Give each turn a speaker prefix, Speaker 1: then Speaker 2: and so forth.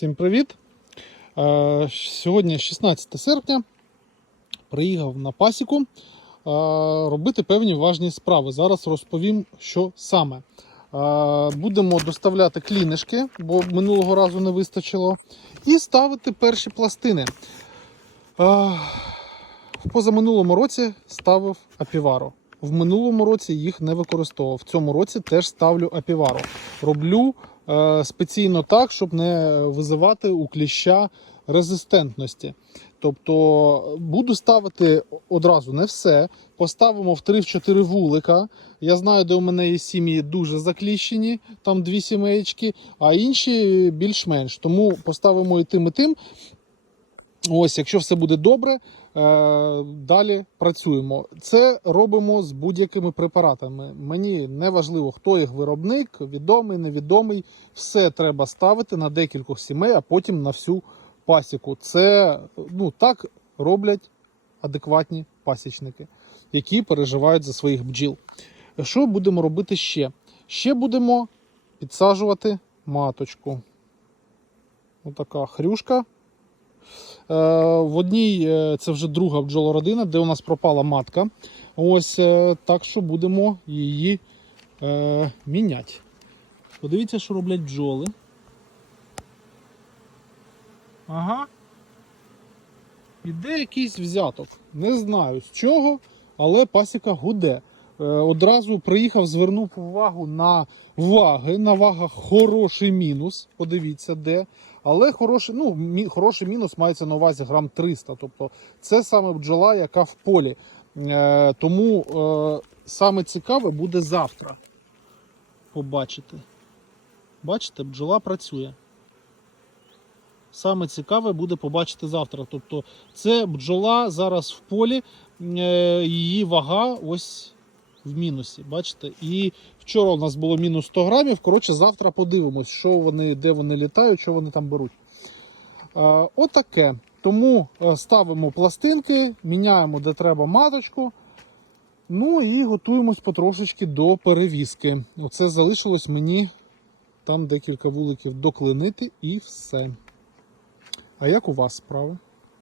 Speaker 1: Всім привіт! Е, Сьогодні 16 серпня. Приїхав на пасіку е, робити певні важні справи. Зараз розповім, що саме. Е, Будемо доставляти клінишки, бо минулого разу не вистачило, і ставити перші пластини. В позаминулому році ставив апіваро. В минулому році їх не використовував. В цьому році теж ставлю апіваро. Роблю спеційно так, щоб не визивати у кліща резистентності. Тобто буду ставити одразу не все. Поставимо в 3-4 вулика. Я знаю, де у мене є сім'ї дуже закліщені, там дві сімеєчки, а інші більш-менш. Тому поставимо і тим, і тим. Ось, якщо все буде добре, е, далі працюємо. Це робимо з будь-якими препаратами. Мені не важливо, хто їх виробник, відомий, невідомий. Все треба ставити на декількох сімей, а потім на всю пасіку. Це ну, так роблять адекватні пасічники, які переживають за своїх бджіл. Що будемо робити ще? Ще будемо підсаджувати маточку. Отака хрюшка. Е, В одній е, це вже друга бджолородина, де у нас пропала матка. Ось е, так що будемо її е, міняти. Подивіться, що роблять бджоли. Ага. Іде якийсь взяток. Не знаю з чого, але пасіка гуде. Одразу приїхав, звернув увагу на ваги. На вагах хороший мінус. Подивіться, де. Але хороший, ну, мі, хороший мінус мається на увазі грам 300. Тобто це саме бджола, яка в полі. Е, тому е, саме цікаве буде завтра побачити. Бачите, бджола працює. Саме цікаве буде побачити завтра. Тобто, це бджола зараз в полі, е, її вага ось в мінусі. Бачите? І вчора у нас було мінус 100 грамів. Коротше, завтра подивимось, що вони, де вони літають, що вони там беруть. Е, Отаке. Тому е, ставимо пластинки, міняємо де треба маточку. Ну і готуємось потрошечки до перевізки. Оце залишилось мені там декілька вуликів доклинити і все. А як у вас справи?